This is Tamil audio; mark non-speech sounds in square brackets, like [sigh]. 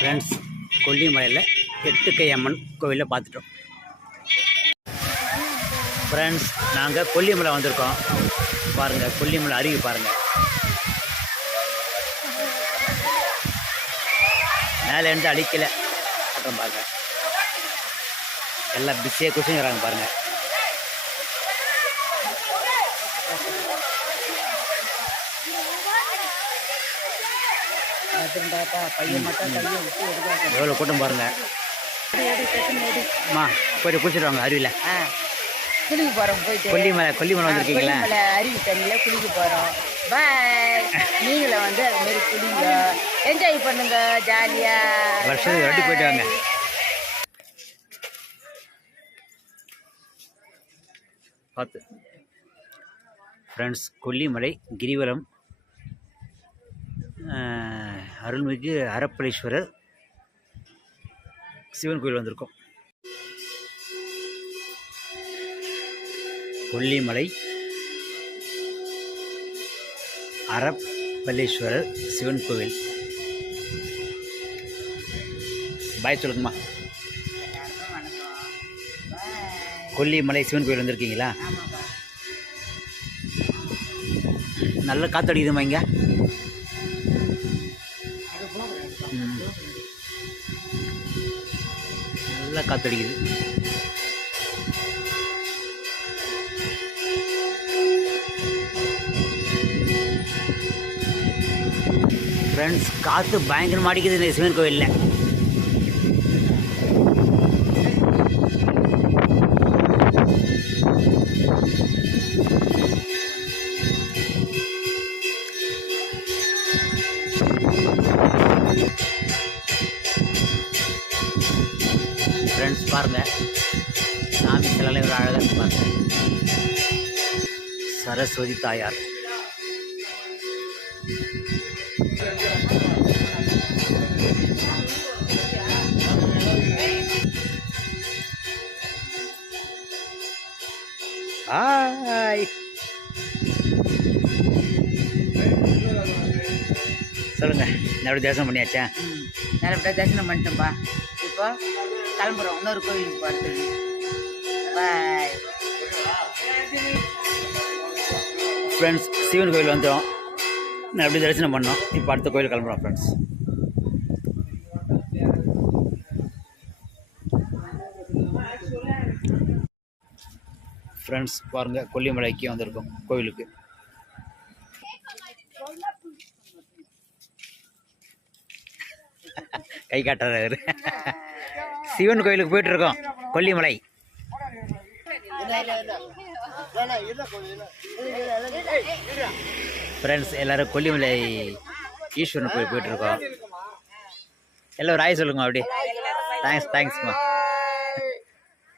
ஃப்ரெண்ட்ஸ் கொல்லிமலையில் எட்டுக்கை அம்மன் கோவிலில் பார்த்துட்டோம். ஃப்ரெண்ட்ஸ் நாங்கள் கொல்லிமலை வந்திருக்கோம். பாருங்கள் கொல்லிமலை அருவி பாருங்கள் மேலேருந்து அடிக்கலை. அப்புறம் பாருங்கள் எல்லாம் பிஸியாக குசிங்கிறாங்க பாருங்கள் தாத்தா பையன் மட்டும் கையை விட்டு எடுக்காது. எவ்வளோ கூட்டம் பாருங்கள் அம்மா போயிட்டு குளிச்சுட்டு வாங்க அருவியில். ஆ. குளிக்க போகிறோம் போயிட்டு. கொல்லிமலை கொல்லிமலை வந்திருக்கீங்களா? கொல்லிமலை அருவி தண்ணியில் குளிக்க போகிறோம் பாய் [laughs] நீங்களும் வந்து அது மாதிரி குளிங்க. என்ஜாய் பண்ணுங்க ஜாலியாக வருஷத்துக்கு ஒரு வாட்டி போயிட்டு வாங்க. பார்த்து. ஃப்ரெண்ட்ஸ் கொல்லிமலை கிரிவலம். அருள்மிகு அரப்பளீஸ்வரர் சிவன் கோயில் வந்திருக்கோம். கொல்லிமலை அரப்பள்ளீஸ்வரர் சிவன் கோவில். பாய் சொல்லுங்கம்மா. கொல்லிமலை சிவன் கோயில் வந்திருக்கீங்களா? நல்ல காத்தடிக்குதுமா இங்கே. நல்லா காத்தடிக்குது. ஃப்ரெண்ட்ஸ் காற்று பயங்கரமாக அடிக்குது இந்த சிவன் கோயிலில் பாருங்கள் சாமி சிலையில் ஒரு அழகாக இருக்கு பாருங்க. சரஸ்வதி தாயார். ஹாய் சொல்லுங்க எப்படி தரிசனம் பண்ணியாச்சா? நான் நல்லபடியாக தரிசனம் பண்ணிட்டோம்ப்பா இப்போ கிளம்புறோம். இன்னொரு கோயிலுக்கு போகிறதுக்கு பாய் ஃப்ரெண்ட்ஸ் சிவன் கோயில் வந்துடும் நான் எப்படி தரிசனம் பண்ணோம். இப்போ அடுத்த கோயில் கிளம்புறோம் ஃப்ரெண்ட்ஸ் ஃப்ரெண்ட்ஸ் பாருங்கள் கொல்லிமலைக்கு வந்திருக்கோம் கோவிலுக்கு கை காட்டுறாரு. சிவன் கோயிலுக்கு போயிட்டு இருக்கோம் கொல்லிமலை. ஃப்ரெண்ட்ஸ் எல்லாரும் கொல்லிமலை ஈஸ்வரன் கோயில் போயிட்டு இருக்கோம் எல்லாம் ஒரு ஆய் சொல்லுங்க அப்படி. தேங்க்ஸ் தேங்க்ஸ்மா